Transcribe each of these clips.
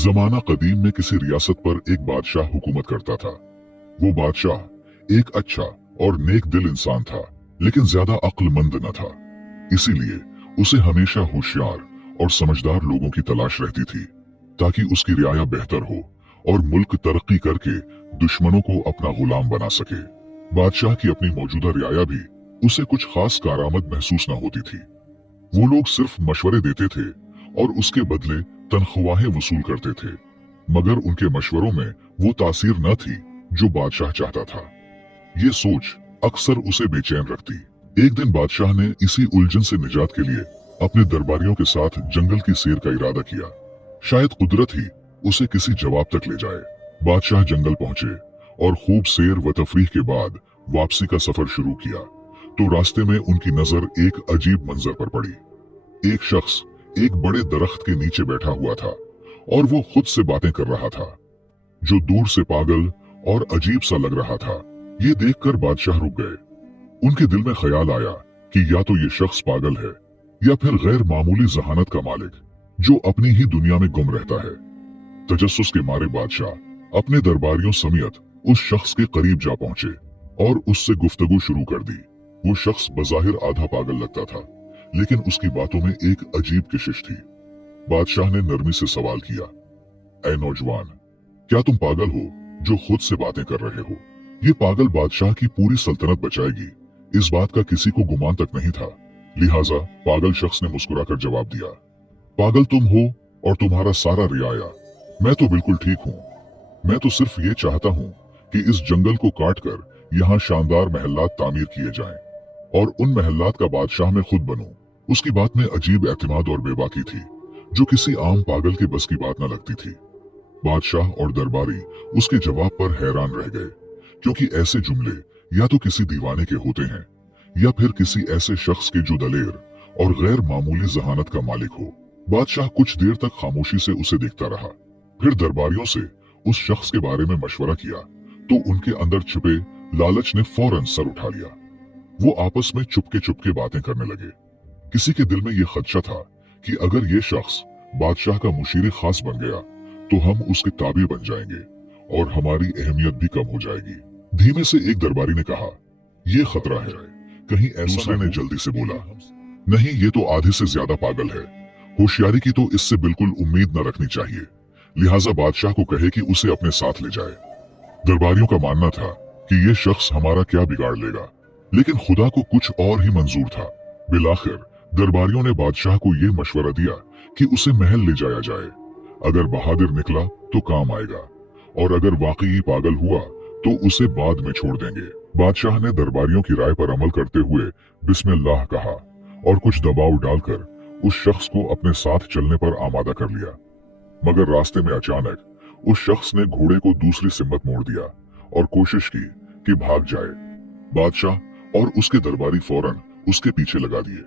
जमाना कदीम में किसी रियासत पर एक बादशाह हुकूमत करता था। वो बादशाह एक अच्छा और नेक दिल इंसान था, लेकिन ज्यादा अक्लमंद न था। इसीलिए उसे हमेशा होशियार और समझदार लोगों की तलाश रहती थी, ताकि उसकी रियाया बेहतर हो और मुल्क तरक्की करके दुश्मनों को अपना गुलाम बना सके। बादशाह की अपनी मौजूदा रियाया भी उसे कुछ खास कारआमद महसूस न होती थी। वो लोग सिर्फ मशवरे देते थे और उसके बदले तनख्वाहें वसूल करते थे, मगर उनके मशवरों में वो तासीर न थी जो बादशाह चाहता था। ये सोच अक्सर उसे बेचैन रखती। एक दिन बादशाह ने इसी उलझन से निजात के लिए अपने दरबारियों के साथ जंगल की सैर का इरादा किया। शायद कुदरत ही उसे किसी जवाब तक ले जाए। बादशाह जंगल पहुंचे और खूब सैर व तफरीह के बाद वापसी का सफर शुरू किया, तो रास्ते में उनकी नजर एक अजीब मंजर पर पड़ी। एक शख्स एक बड़े दरख्त के नीचे बैठा हुआ था और वो खुद से बातें कर रहा था, जो दूर से पागल और अजीब सा लग रहा था। ये देखकर बादशाह रुक गए। उनके दिल में ख्याल आया कि या तो ये शख्स पागल है या फिर गैर मामूली जहानत का मालिक, जो अपनी ही दुनिया में गुम रहता है। तजस्सुस के मारे बादशाह अपने दरबारियों समेत उस शख्स के करीब जा पहुंचे और उससे गुफ्तगू शुरू कर दी। वो शख्स बज़ाहिर आधा पागल लगता था, लेकिन उसकी बातों में एक अजीब कशिश थी। बादशाह ने नरमी से सवाल किया, ऐ नौजवान, क्या तुम पागल हो जो खुद से बातें कर रहे हो? ये पागल बादशाह की पूरी सल्तनत बचाएगी, इस बात का किसी को गुमान तक नहीं था। लिहाजा पागल शख्स ने मुस्कुराकर जवाब दिया, पागल तुम हो और तुम्हारा सारा रियाया। मैं तो बिल्कुल ठीक हूँ। मैं तो सिर्फ ये चाहता हूँ कि इस जंगल को काट कर यहाँ शानदार महल्लात तामीर किए जाएं और उन महल्लात का बादशाह मैं खुद बनूं। उसकी बात में अजीब एतमाद और बेबाकी थी, जो किसी आम पागल के बस की बात न लगती थी। बादशाह और दरबारी उसके जवाब पर हैरान रह गए, क्योंकि ऐसे जुमले या तो किसी दीवाने के होते हैं या फिर किसी ऐसे शख्स के जो दलेर और गैर मामूली जहानत का मालिक हो। बादशाह कुछ देर तक खामोशी से उसे देखता रहा, फिर दरबारियों से उस शख्स के बारे में मशवरा किया, तो उनके अंदर छिपे लालच ने फौरन सर उठा लिया। वो आपस में चुपके चुपके बातें करने लगे। किसी के दिल में यह खदशा था कि अगर ये शख्स बादशाह का मुशीर खास बन गया तो हम उसके ताबे बन जाएंगे और हमारी अहमियत भी कम हो जाएगी। धीमे से एक दरबारी ने कहा, ये खतरा है कहीं ऐसा। दूसरे ने जल्दी से बोला, नहीं, ये तो आधे से ज्यादा पागल है। होशियारी की तो इससे बिल्कुल उम्मीद न रखनी चाहिए। लिहाजा बादशाह को कहे कि उसे अपने साथ ले जाए। दरबारियों का मानना था कि ये शख्स हमारा क्या बिगाड़ लेगा, लेकिन खुदा को कुछ और ही मंजूर था। बिलाखिर दरबारियों ने बादशाह को ये मशवरा दिया कि उसे महल ले जाया जाए। अगर बहादुर निकला तो काम आएगा, और अगर वाकई पागल हुआ तो उसे बाद में छोड़ देंगे। बादशाह ने दरबारियों की राय पर अमल करते हुए बिस्मिल्लाह कहा और कुछ दबाव डालकर उस शख्स को अपने साथ चलने पर आमादा कर लिया। मगर रास्ते में अचानक उस शख्स ने घोड़े को दूसरी सिमत मोड़ दिया और कोशिश की कि भाग जाए। बादशाह और उसके दरबारी फौरन उसके पीछे लगा दिए।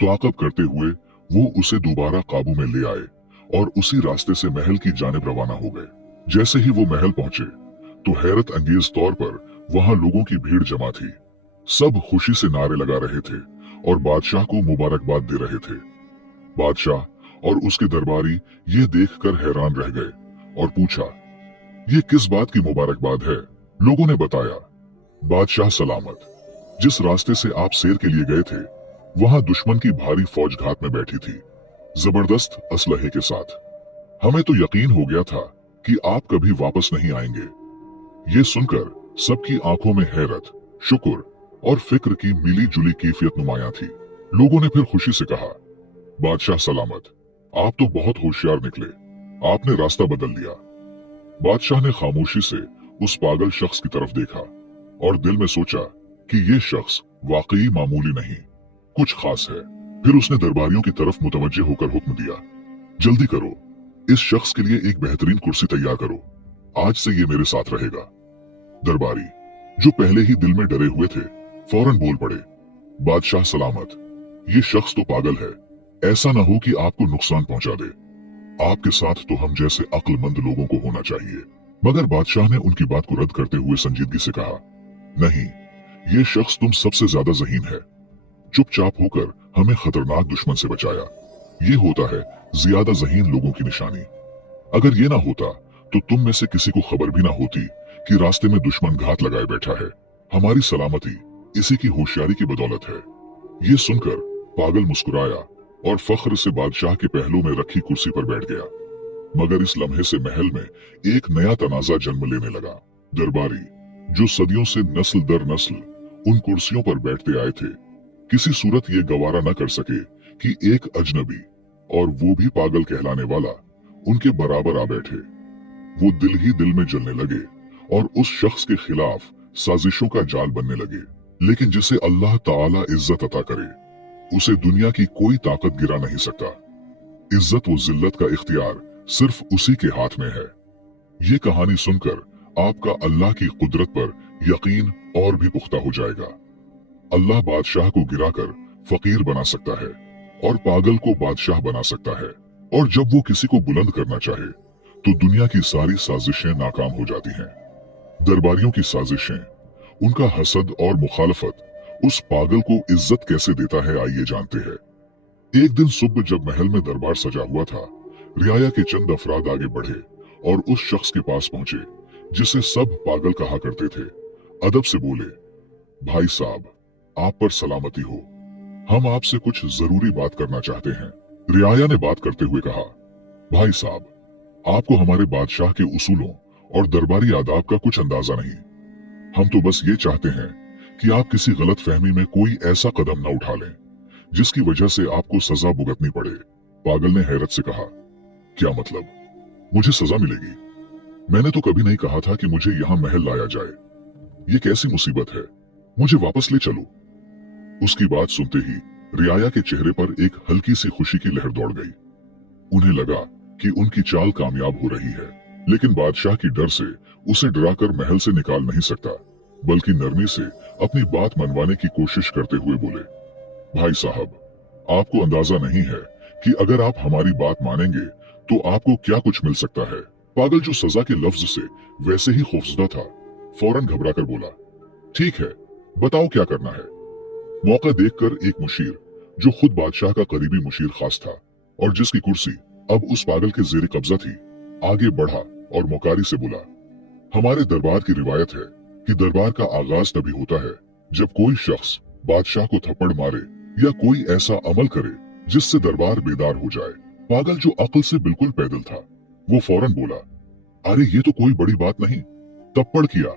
ताक़ब करते हुए वो उसे दोबारा काबू में ले आए और उसी रास्ते से महल की जानिब रवाना हो गए। जैसे ही वो महल पहुंचे तो हैरत अंगेज तौर पर वहां लोगों की भीड़ जमा थी। सब खुशी से नारे लगा रहे थे और बादशाह को मुबारकबाद दे रहे थे। बादशाह और उसके दरबारी ये देखकर हैरान रह गए और पूछा, ये किस बात की मुबारकबाद है? लोगों ने बताया, बादशाह सलामत, जिस रास्ते से आप सैर के लिए गए थे वहां दुश्मन की भारी फौज घात में बैठी थी, जबरदस्त असलहे के साथ। हमें तो यकीन हो गया था कि आप कभी वापस नहीं आएंगे। ये सुनकर सबकी आंखों में हैरत, शुक्र और फिक्र की मिली जुली कैफियत नुमाया थी। लोगों ने फिर खुशी से कहा, बादशाह सलामत, आप तो बहुत होशियार निकले, आपने रास्ता बदल लिया। बादशाह ने खामोशी से उस पागल शख्स की तरफ देखा और दिल में सोचा कि ये शख्स वाकई मामूली नहीं, कुछ खास है। फिर उसने दरबारियों की तरफ मुतवज्जे होकर हुक्म दिया, जल्दी करो, इस शख्स के लिए एक बेहतरीन कुर्सी तैयार करो, आज से ये मेरे साथ रहेगा। दरबारी, जो पहले ही दिल में डरे हुए थे, फौरन बोल पड़े, बादशाह सलामत, ये शख्स तो पागल है, ऐसा न हो कि आपको नुकसान पहुंचा दे। आपके साथ तो हम जैसे अक्लमंद लोगों को होना चाहिए। मगर बादशाह ने उनकी बात को रद्द करते हुए संजीदगी से कहा, नहीं, ये शख्स तुम सबसे ज्यादा ज़हीन है। चुपचाप होकर हमें खतरनाक दुश्मन से बचाया। ये होता है ज्यादा ज़हीन लोगों की निशानी। अगर ये ना होता तो तुम में से किसी को खबर भी ना होती कि रास्ते में दुश्मन घात लगाए बैठा है। हमारी सलामती इसी की होशियारी की बदौलत है। ये सुनकर पागल मुस्कुराया और फख्र से बादशाह के पहलू में रखी कुर्सी पर बैठ गया। मगर इस लम्हे से महल में एक नया तनाजा जन्म लेने लगा। दरबारी जो सदियों से नस्ल दर नस्ल उन कुर्सियों पर बैठते आए थे, किसी सूरत ये गवारा न कर सके कि एक अजनबी, और वो भी पागल कहलाने वाला, उनके बराबर आ बैठे। वो दिल ही दिल में जलने लगे और उस शख्स के खिलाफ साजिशों का जाल बनने लगे। लेकिन जिसे अल्लाह ताला इज्जत अता करे, उसे दुनिया की कोई ताकत गिरा नहीं सकता। इज्जत व जिल्लत का इख्तियार सिर्फ उसी के हाथ में है। ये कहानी सुनकर आपका अल्लाह की कुदरत पर यकीन और भी पुख्ता हो जाएगा। अल्लाह बादशाह को गिराकर फकीर बना सकता है और पागल को बादशाह बना सकता है, और जब वो किसी को बुलंद करना चाहे तो दुनिया की सारी साजिशें नाकाम हो जाती हैं। दरबारियों की साजिशें, उनका हसद और मुखालफत उस पागल को इज्जत कैसे देता है, आइए जानते हैं। एक दिन सुबह जब महल में दरबार सजा हुआ था, रियाया के चंद अफराद आगे बढ़े और उस शख्स के पास पहुंचे जिसे सब पागल कहा करते थे। अदब से बोले, भाई साहब, आप पर सलामती हो, हम आपसे कुछ जरूरी बात करना चाहते हैं। रियाया ने बात करते हुए कहा, भाई साहब, आपको हमारे बादशाह के उसूलों और दरबारी आदाब का कुछ अंदाजा नहीं। हम तो बस ये चाहते हैं कि आप किसी गलत फहमी में कोई ऐसा कदम न उठा लें जिसकी वजह से आपको सजा भुगतनी पड़े। पागल ने हैरत से कहा, क्या मतलब, मुझे सजा मिलेगी? मैंने तो कभी नहीं कहा था कि मुझे यहाँ महल लाया जाए। ये कैसी मुसीबत है, मुझे वापस ले चलो। उसकी बात सुनते ही रियाया के चेहरे पर एक हल्की सी खुशी की लहर दौड़ गई। उन्हें लगा कि उनकी चाल कामयाब हो रही है, लेकिन बादशाह की डर से उसे डराकर महल से निकाल नहीं सकता, बल्कि नरमी से अपनी बात मनवाने की कोशिश करते हुए बोले, भाई साहब, आपको अंदाजा नहीं है कि अगर आप हमारी बात मानेंगे तो आपको क्या कुछ मिल सकता है। पागल, जो सजा के लफ्ज से वैसे ही खौफजदा था, फौरन घबराकर बोला, ठीक है, बताओ क्या करना है। मौका देखकर एक मुशीर, जो खुद बादशाह का करीबी मुशीर खास था और जिसकी कुर्सी अब उस पागल के जेर कब्जा थी, आगे बढ़ा और मुकारी से बोला, हमारे दरबार की रिवायत है कि दरबार का आगाज तभी होता है जब कोई शख्स बादशाह को थप्पड़ मारे या कोई ऐसा अमल करे जिससे दरबार बेदार हो जाए। पागल, जो अक्ल से बिल्कुल पैदल था, वो फौरन बोला, अरे ये तो कोई बड़ी बात नहीं, थप्पड़ किया,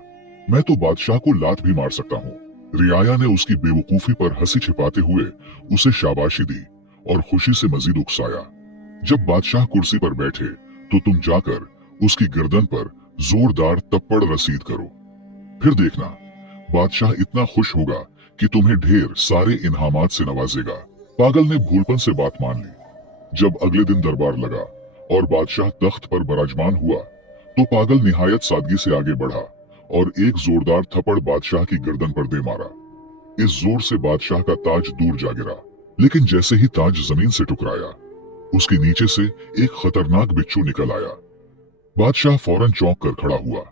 मैं तो बादशाह को लात भी मार सकता हूँ। रियाया ने उसकी बेवकूफी पर हंसी छिपाते हुए उसे शाबाशी दी और खुशी से मजीद उकसाया, जब बादशाह कुर्सी पर बैठे तो तुम जाकर उसकी गर्दन पर जोरदार थप्पड़ रसीद करो, फिर देखना बादशाह इतना खुश होगा कि तुम्हें ढेर सारे इनामात से नवाजेगा। पागल ने भूलपन से बात मान ली। जब अगले दिन दरबार लगा और बादशाह तख्त पर बराजमान हुआ तो पागल निहायत सादगी से आगे बढ़ा और एक जोरदार थप्पड़ बादशाह की गर्दन पर दे मारा। इस जोर से बादशाह का ताज दूर जा गिरा, लेकिन जैसे ही ताज जमीन से टकराया, उसके नीचे से एक खतरनाक बिच्छू निकल आया। बादशाह फौरन चौंक कर खड़ा हुआ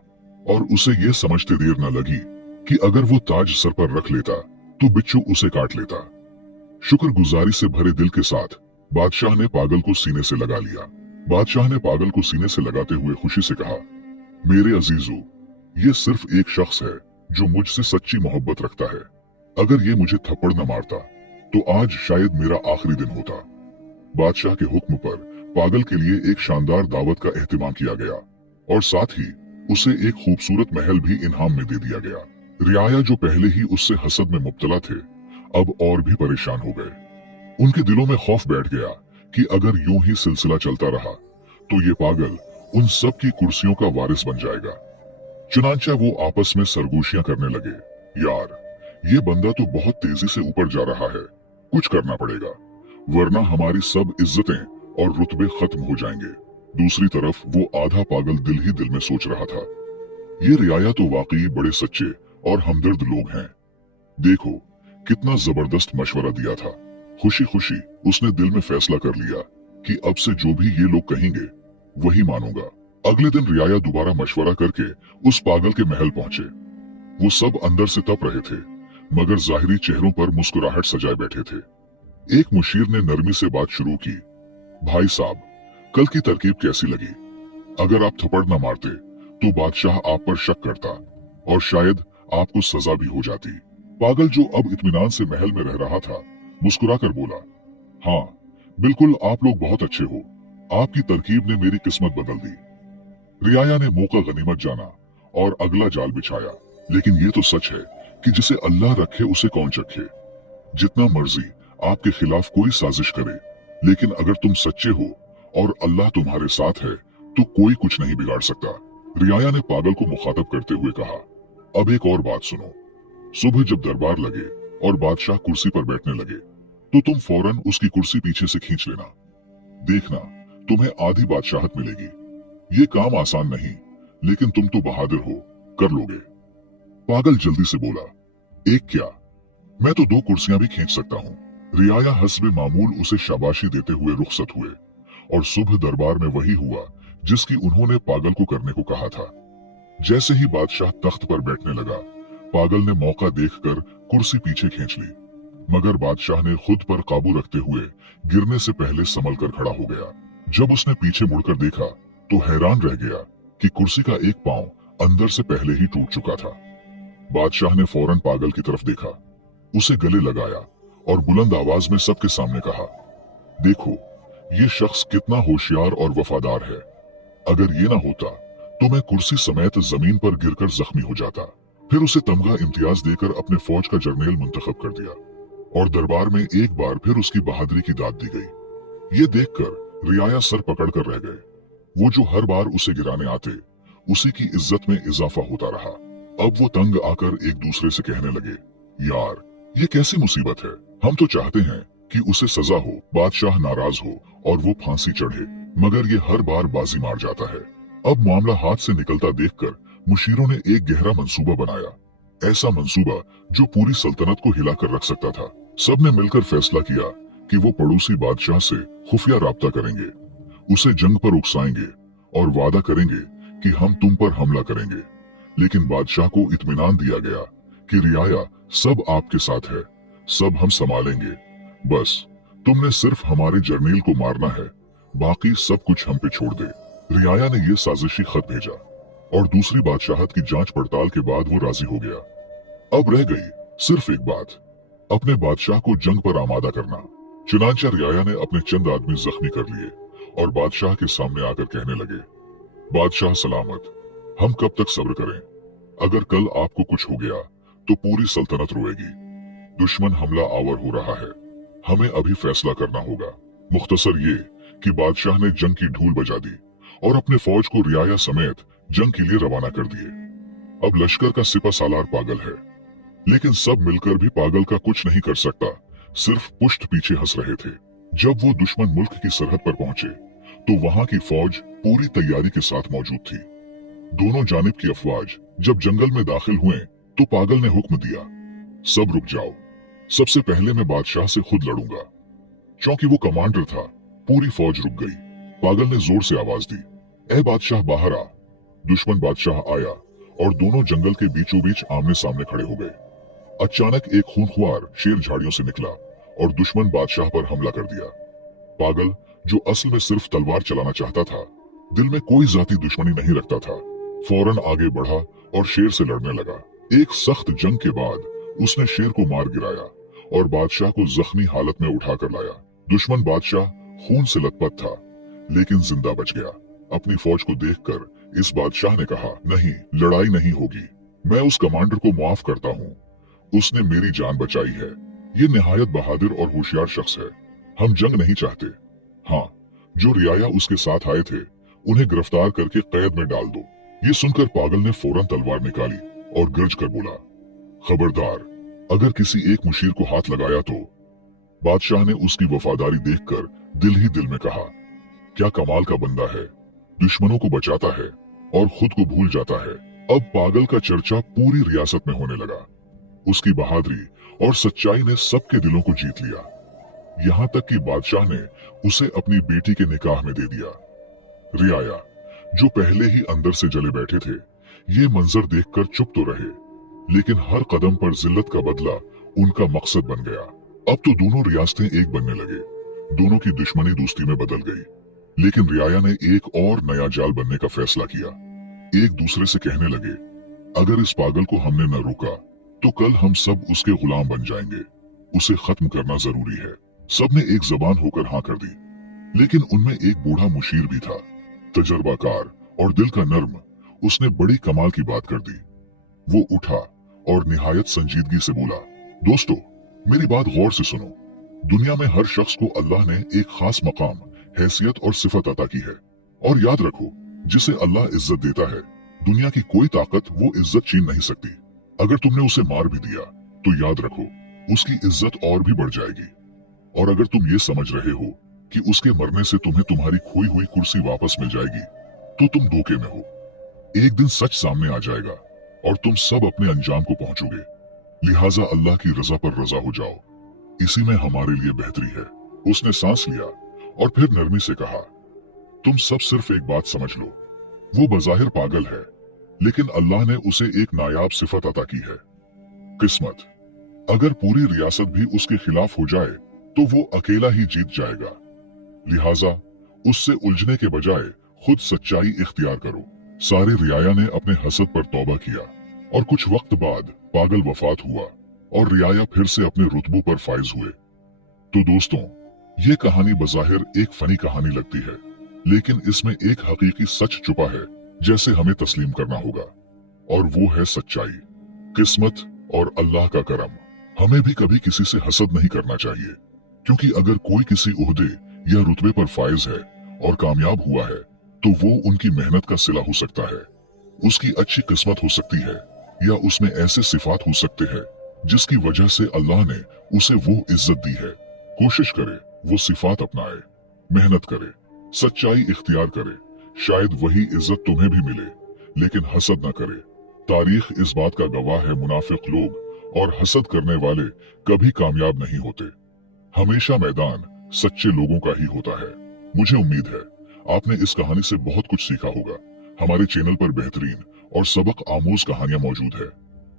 और उसे यह समझते देर न लगी कि अगर वो ताज सर पर रख लेता तो बिच्छू उसे काट लेता। शुक्रगुजारी से भरे दिल के साथ बादशाह ने पागल को सीने से लगा लिया। बादशाह ने पागल को सीने से लगाते हुए खुशी से कहा, मेरे अजीजों, ये सिर्फ एक शख्स है जो मुझसे सच्ची मोहब्बत रखता है। अगर ये मुझे थप्पड़ न मारता तो आज शायद मेरा आखिरी दिन होता। बादशाह के हुक्म पर पागल के लिए एक शानदार दावत का एहतमाम किया गया और साथ ही उसे एक खूबसूरत महल भी इनाम में दे दिया गया। रियाया, जो पहले ही उससे हसद में मुब्तला थे, अब और भी परेशान हो गए। उनके दिलों में खौफ बैठ गया कि अगर यूं ही सिलसिला चलता रहा तो ये पागल उन सब की कुर्सियों का वारिस बन जाएगा। चुनांचा वो आपस में सरगोशियां करने लगे, यार, ये बंदा तो बहुत तेजी से ऊपर जा रहा है, कुछ करना पड़ेगा वरना हमारी सब इज्जतें और रुतबे खत्म हो जाएंगे। दूसरी तरफ वो आधा पागल दिल ही दिल में सोच रहा था, ये रियाया तो वाकई बड़े सच्चे और हमदर्द लोग हैं। देखो कितना जबरदस्त मशवरा दिया था। खुशी खुशी उसने दिल में फैसला कर लिया कि अब से जो भी ये लोग कहेंगे वही मानूंगा। अगले दिन रियाया दोबारा मशवरा करके उस पागल के महल पहुंचे। वो सब अंदर से तप रहे थे, मगर जाहिरी चेहरों पर मुस्कुराहट सजाए बैठे थे। एक मुशीर ने नरमी से बात शुरू की, भाई साहब, कल की तरकीब कैसी लगी? अगर आप थप्पड़ न मारते तो बादशाह आप पर शक करता और शायद आपको सजा भी हो जाती। पागल, जो अब इत्मीनान से महल में रह रहा था, मुस्कुराकर बोला, हाँ बिल्कुल, आप लोग बहुत अच्छे हो। आपकी तरकीब ने मेरी किस्मत बदल दी। रियाया ने मौका गनीमत जाना और अगला जाल बिछाया। लेकिन ये तो सच है कि जिसे अल्लाह रखे उसे कौन चखे। जितना मर्जी आपके खिलाफ कोई साजिश करे, लेकिन अगर तुम सच्चे हो और अल्लाह तुम्हारे साथ है तो कोई कुछ नहीं बिगाड़ सकता। रियाया ने पागल को मुखातब करते हुए कहा, अब एक और बात सुनो। सुबह जब दरबार लगे और बादशाह कुर्सी पर बैठने लगे तो तुम फौरन उसकी कुर्सी पीछे से खींच लेना। देखना, तुम्हें आधी बादशाहत मिलेगी। ये काम आसान नहीं, लेकिन तुम तो बहादुर हो, कर लोगे। पागल जल्दी से बोला, एक क्या, मैं तो 2 कुर्सियां भी खींच सकता हूँ। रियाया हस्बे मामूल उसे शाबाशी देते हुए रुखसत हुए और सुबह दरबार में वही हुआ जिसकी उन्होंने पागल को करने को कहा था। जैसे ही बादशाह तख्त पर बैठने लगा, पागल ने मौका देखकर कुर्सी पीछे खींच ली, मगर बादशाह ने खुद पर काबू रखते हुए गिरने से पहले संभल कर खड़ा हो गया। जब उसने पीछे मुड़कर देखा तो हैरान रह गया कि कुर्सी का एक पांव अंदर से पहले ही टूट चुका था। बादशाह ने फौरन पागल की तरफ देखा, उसे गले लगाया और बुलंद आवाज में सबके सामने कहा, देखो ये शख्स कितना होशियार और वफादार है। अगर ये ना होता तो मैं कुर्सी समेत जमीन पर गिरकर जख्मी हो जाता। फिर उसे तमगा इम्तियाज देकर अपने फौज का जर्नैल मुंतखब कर दिया और दरबार में एक बार फिर उसकी बहादुरी की दाद दी गई। ये देखकर रियाया सर पकड़कर रह गए। वो जो हर बार उसे गिराने आते, उसी की इज्जत में इजाफा होता रहा। अब वो तंग आकर एक दूसरे से कहने लगे, यार ये कैसी मुसीबत है। हम तो चाहते हैं कि उसे सजा हो, बादशाह नाराज हो और वो फांसी चढ़े, मगर ये हर बार बाजी मार जाता है। अब मामला हाथ से निकलता देखकर मुशीरों ने एक गहरा मंसूबा बनाया, ऐसा मंसूबा जो पूरी सल्तनत को हिलाकर रख सकता था। सबने मिलकर फैसला किया कि वो पड़ोसी बादशाह से खुफिया राब्ता करेंगे, उसे जंग पर उकसाएंगे और वादा करेंगे कि हम तुम पर हमला करेंगे। लेकिन बादशाह को इत्मीनान दिया गया कि रियाया सब आपके साथ है, सब हम संभालेंगे, बस तुमने सिर्फ हमारे जर्नेल को मारना है, बाकी सब कुछ हम पे छोड़ दे। रियाया ने यह साजिशी खत भेजा और दूसरी बादशाहत की जांच पड़ताल के बाद वो राजी हो गया। अब रह गई सिर्फ एक बात, अपने बादशाह को जंग पर आमादा करना। चुनांचे रियाया ने अपने चंद आदमी जख्मी कर लिए और बादशाह के सामने आकर कहने लगे, बादशाह सलामत, हम कब तक सब्र करें। अगर कल आपको कुछ हो गया तो पूरी सल्तनत रोएगी। दुश्मन हमला आवर हो रहा है, हमें अभी फैसला करना होगा। मुख्तसर ये कि बादशाह ने जंग की ढूल बजा दी और अपने फौज को रियाया समेत जंग के लिए रवाना कर दिए। अब लश्कर का सिपा सालार पागल है, लेकिन सब मिलकर भी पागल का कुछ नहीं कर सकता, सिर्फ पुष्ट पीछे हंस रहे थे। जब वो दुश्मन मुल्क की सरहद पर पहुंचे तो वहां की फौज पूरी तैयारी के साथ मौजूद थी। दोनों जानिब की अफवाज जब जंगल में दाखिल हुए तो पागल ने हुक्म दिया, सब रुक जाओ, सबसे पहले मैं बादशाह से खुद लड़ूंगा। क्योंकि वो कमांडर था, पूरी फौज रुक गई। पागल ने जोर से आवाज दी, ए बादशाह बाहर आ। दुश्मन बादशाह आया और दोनों जंगल के बीचों बीच आमने सामने खड़े हो गए। अचानक एक खूंखार शेर झाड़ियों से निकला और दुश्मन बादशाह पर हमला कर दिया। पागल, जो असल में सिर्फ तलवार चलाना चाहता था, दिल में कोई जाती दुश्मनी नहीं रखता था, फौरन आगे बढ़ा और शेर से लड़ने लगा। एक सख्त जंग के बाद उसने शेर को मार गिराया और बादशाह को जख्मी हालत में उठाकर लाया। दुश्मन बादशाह खून से लथपथ था, लेकिन जिंदा बच गया। अपनी फौज को देखकर इस बादशाह ने कहा, नहीं, लड़ाई नहीं होगी, मैं उस कमांडर को माफ करता हूँ, उसने मेरी जान बचाई है। ये निहायत बहादुर और होशियार शख्स है, हम जंग नहीं चाहते। हाँ, जो रियाया उसके साथ आए थे उन्हें गिरफ्तार करके कैद में डाल दो। ये सुनकर पागल ने फौरन तलवार निकाली और गरज कर बोला, खबरदार, अगर किसी एक मुशीर को हाथ लगाया तो। बादशाह ने उसकी वफादारी देखकर दिल ही दिल में कहा, क्या कमाल का बंदा है, दुश्मनों को बचाता है और खुद को भूल जाता है। अब पागल का चर्चा पूरी रियासत में होने लगा। उसकी बहादुरी और सच्चाई ने सबके दिलों को जीत लिया, यहाँ तक कि बादशाह ने उसे अपनी बेटी के निकाह में दे दिया। रियाया, जो पहले ही अंदर से जले बैठे थे, ये मंजर देखकर चुप तो रहे, लेकिन हर कदम पर जिल्लत का बदला उनका मकसद बन गया। अब तो दोनों रियासतें एक बनने लगे, दोनों की दुश्मनी दोस्ती में बदल गई। लेकिन रियाया ने एक और नया जाल बनने का फैसला किया। एक दूसरे से कहने लगे, अगर इस पागल को हमने न रोका तो कल हम सब उसके गुलाम बन जाएंगे। उसे खत्म करना जरूरी है। सबने एक जबान होकर हाँ कर दी। लेकिन उनमें एक बूढ़ा मुशीर भी था, तजर्बाकार और दिल का नर्म। उसने बड़ी कमाल की बात कर दी। वो उठा और निहायत संजीदगी से बोला, दोस्तों, मेरी बात गौर से सुनो। दुनिया में हर शख्स को अल्लाह ने एक खास मकाम, हैसियत और सिफत अता की है। और याद रखो, जिसे अल्लाह इज्जत देता है, दुनिया की कोई ताकत वो इज्जत छीन नहीं सकती। अगर तुमने उसे मार भी दिया तो याद रखो, उसकी इज्जत और भी बढ़ जाएगी। और अगर तुम ये समझ रहे हो कि उसके मरने से तुम्हें तुम्हारी खोई हुई कुर्सी वापस मिल जाएगी, तो तुम धोखे में हो। एक दिन सच सामने आ जाएगा और तुम सब अपने अंजाम को पहुंचोगे। लिहाजा अल्लाह की रजा पर रजा हो जाओ, इसी में हमारे लिए बेहतरी है। उसने सांस लिया और फिर नरमी से कहा, तुम सब सिर्फ एक बात समझ लो, वो बज़ाहिर पागल है, लेकिन अल्लाह ने उसे एक नायाब सिफत अता की है, किस्मत। अगर पूरी रियासत भी उसके खिलाफ हो जाए तो वो अकेला ही जीत जाएगा। लिहाजा उससे उलझने के बजाय खुद सच्चाई इख्तियार करो। सारे रियाया ने अपने हसद पर तौबा किया और कुछ वक्त बाद पागल वफात हुआ और रियाया फिर से अपने रुतबों पर फाइज हुए। तो दोस्तों, ये कहानी बज़ाहिर एक फनी कहानी लगती है, लेकिन इसमें एक हकीकी सच छुपा है जैसे हमें तस्लीम करना होगा, और वो है सच्चाई, किस्मत और अल्लाह का करम। हमें भी कभी किसी से हसद नहीं करना चाहिए, क्योंकि अगर कोई किसी ओहदे या रुतबे पर फाइज है और कामयाब हुआ है तो वो उनकी मेहनत का सिला हो सकता है, उसकी अच्छी किस्मत हो सकती है, या उसमें ऐसे सिफात हो सकते हैं जिसकी वजह से अल्लाह ने उसे वो इज्जत दी है। कोशिश करे वो सिफात अपनाए, मेहनत करे, सच्चाई इख्तियार करे, शायद वही इज्जत तुम्हें भी मिले। लेकिन हसद न करे। तारीख इस बात का गवाह है, मुनाफिक लोग और हसद करने वाले कभी कामयाब नहीं होते। हमेशा मैदान सच्चे लोगों का ही होता है। मुझे उम्मीद है आपने इस कहानी से बहुत कुछ सीखा होगा। हमारे चैनल पर बेहतरीन और सबक आमोज कहानियां मौजूद है।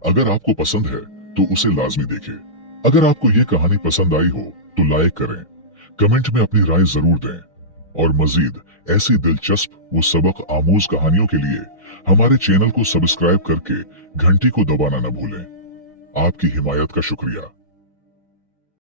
अगर आपको पसंद है तो उसे लाजमी देखें। अगर आपको ये कहानी पसंद आई हो तो लाइक करें, कमेंट में अपनी राय जरूर दें, और मजीद ऐसी दिलचस्प व सबक आमोज कहानियों के लिए हमारे चैनल को सब्सक्राइब करके घंटी को दबाना न भूलें। आपकी हिमायत का शुक्रिया।